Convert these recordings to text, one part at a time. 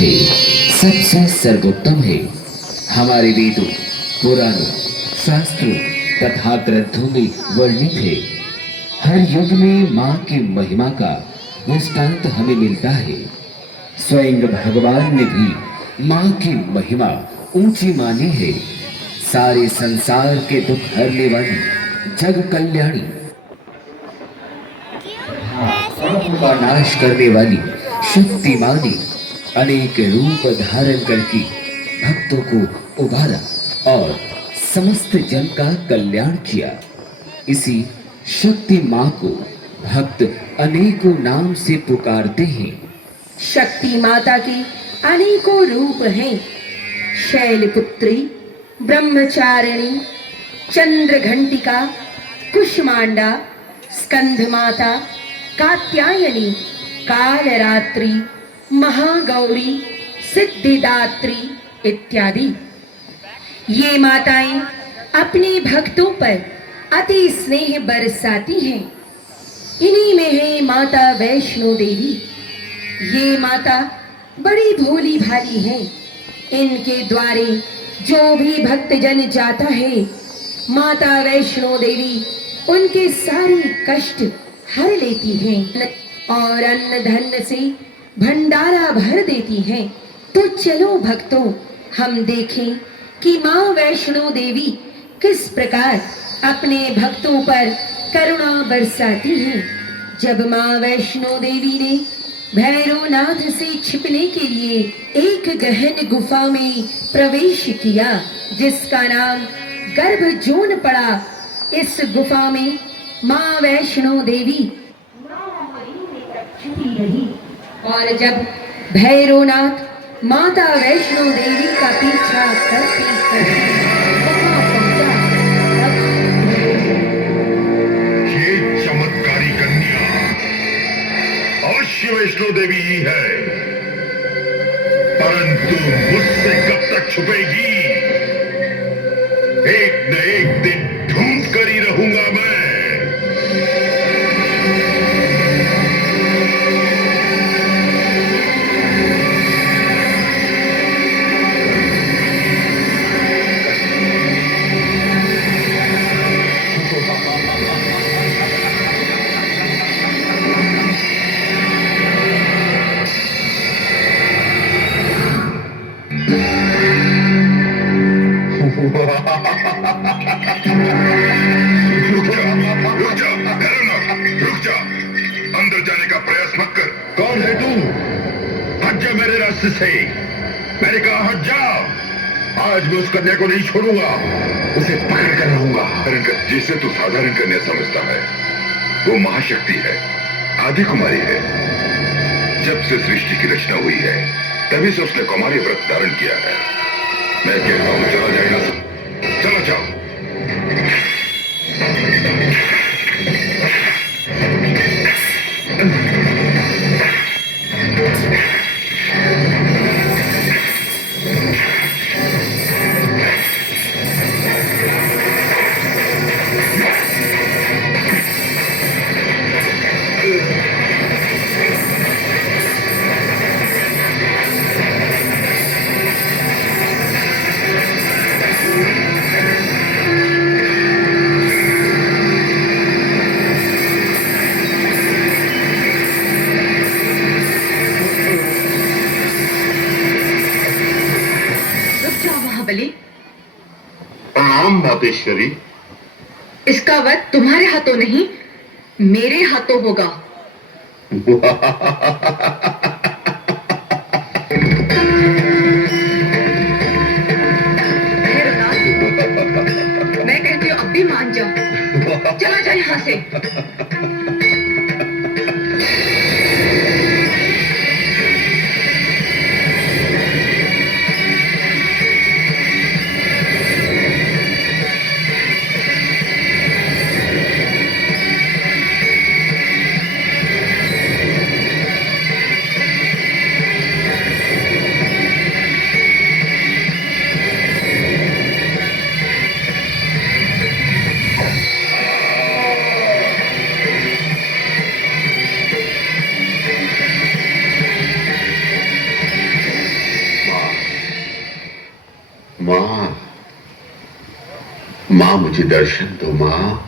थे सबसे सर्वोत्तम है। हमारे वेदों, पुराणों, शास्त्रों तथा ग्रंथों में वर्णित है। हर युग में माँ की महिमा का दृष्टांत हमें मिलता है। स्वयं भगवान ने भी माँ की महिमा ऊंची मानी है। सारे संसार के दुख हरने वाली, जग कल्याणी, पापों का नाश करने वाली शक्तिमानी अनेक रूप धारण करके भक्तों को उबारा और समस्त जन का कल्याण किया। इसी शक्ति माँ को भक्त अनेकों नाम से पुकारते हैं। शक्ति माता के अनेकों रूप हैं। शैलपुत्री, ब्रह्मचारिणी, चंद्र घंटिका, कुष्मांडा, स्कंध माता, कात्यायनी, कालरात्रि, महागौरी, सिद्धिदात्री इत्यादि। ये माताएं अपने भक्तों पर अति स्नेह बरसाती हैं। इन्हीं में है माता वैष्णो देवी। ये माता बड़ी भोली भाली है। इनके द्वारे जो भी भक्तजन जाता है, माता वैष्णो देवी उनके सारे कष्ट हर लेती हैं और अन्न धन से भंडारा भर देती हैं। तो चलो भक्तों, हम देखें कि माँ वैष्णो देवी किस प्रकार अपने भक्तों पर करुणा बरसाती हैं। जब माँ वैष्णो देवी ने भैरवनाथ से छिपने के लिए एक गहन गुफा में प्रवेश किया, जिसका नाम गर्भजोन पड़ा, इस गुफा में माँ वैष्णो देवी छुपी रही। और जब भैरवनाथ माता वैष्णो देवी का पीछा करते वहां पहुंचा, ये चमत्कारी कन्या अवश्य वैष्णो देवी ही है, परंतु मुझसे कब तक छुपेगी? एक न एक दिन ढूंढ कर ही रहूंगा मैं। रुक जा, अंदर जाने का प्रयास मत कर। कौन है तू? हट जा मेरे रास्ते से। मैंने कहा हट जा। आज मैं उस कन्या को नहीं छोड़ूंगा, उसे पकड़ कर रहूंगा। जिसे तू साधारण कन्या समझता है, वो महाशक्ति है, आदि कुमारी है। जब से सृष्टि की रचना हुई है, तभी से उसने कुमारी व्रत धारण किया है। मैं कहता हूं चला जाएगा, चला जाओ। प्रणाम मातेश्वरी। इसका वध तुम्हारे हाथों नहीं, मेरे हाथों होगा। मैं कहती हूँ अब भी मान जाओ, चला जाए यहाँ से। माँ, माँ मुझे दर्शन दो माँ।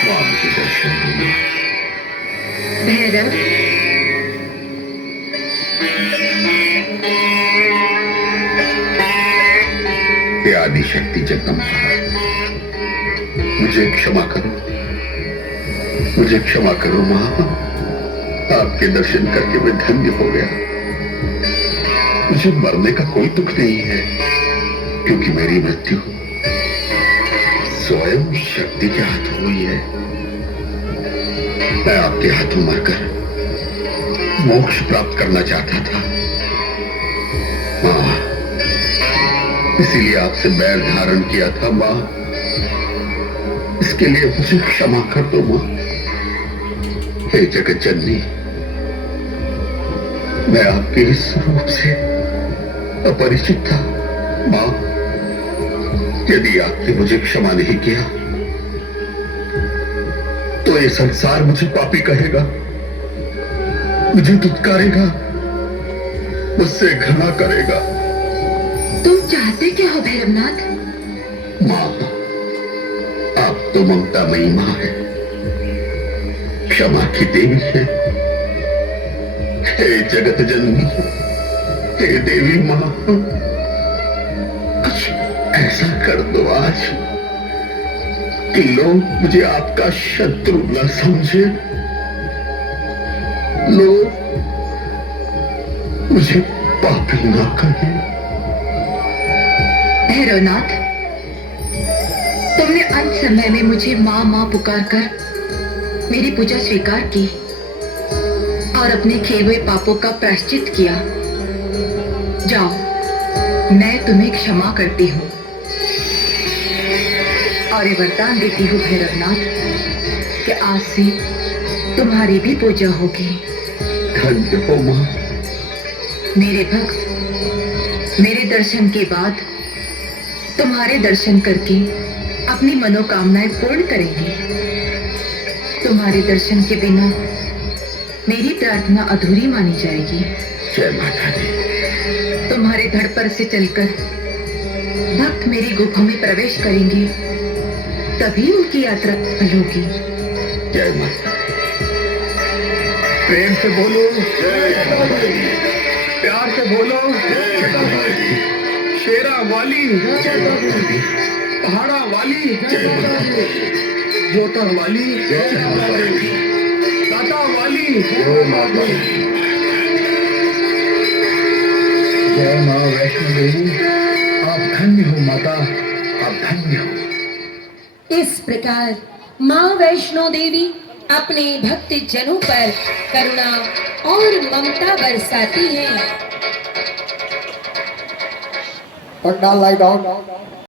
माँ मुझे दर्शन दो माँ। भैरव, हे आदि शक्ति जगदम्बा, मुझे क्षमा करो, मुझे क्षमा करो माँ। आपके दर्शन करके मैं धन्य हो गया। मुझे मरने का कोई दुख नहीं है, क्योंकि मेरी मृत्यु स्वयं शक्ति के हाथों हुई है। मैं आपके हाथों मरकर मोक्ष प्राप्त करना चाहता था माँ, इसीलिए आपसे बैर धारण किया था माँ। इसके लिए मुझे क्षमा कर दो माँ। हे जगत जननी, मैं आपके इस रूप से अपरिचित था माँ। यदि आपने मुझे क्षमा नहीं किया तो ये संसार मुझे पापी कहेगा, मुझे दुत्कारेगा, मुझसे घृणा करेगा। तुम चाहते क्या हो भैरवनाथ? माँ, आप तो ममतामयी माँ है, क्षमा की देवी है। हे जगत जननी, हे देवी माँ, कुछ ऐसा कर दो आज कि लोग मुझे आपका शत्रु न समझे, लोग मुझे पापी न कहें। भैरवनाथ, तुमने अंत समय में मुझे माँ माँ पुकार कर मेरी पूजा स्वीकार की और अपने किए हुए पापों का प्रायश्चित किया। जाओ, मैं तुम्हें क्षमा करती हूँ और ये वरदान देती हूँ भैरवनाथ कि आज से तुम्हारी भी पूजा होगी। धन्य हो माँ। मेरे भक्त मेरे दर्शन के बाद तुम्हारे दर्शन करके अपनी मनोकामनाएं पूर्ण करेंगे। तुम्हारे दर्शन के बिना मेरी प्रार्थना अधूरी मानी जाएगी। जय माता दी। तुम्हारे धड़ पर से चलकर भक्त मेरी गुफा में प्रवेश करेंगे, तभी उनकी यात्रा सफल होगी। जय माता। प्रेम से बोलो, प्यार से बोलो। शेरा वाली, पहाड़ा वाली, जोतर वाली, काटा वाली। जय माँ वैष्णो देवी, आप धन्य हो माता, आप धन्य हो। इस प्रकार माँ वैष्णो देवी अपने भक्त जनों पर करुणा और ममता बरसाती हैं। Pandal light on.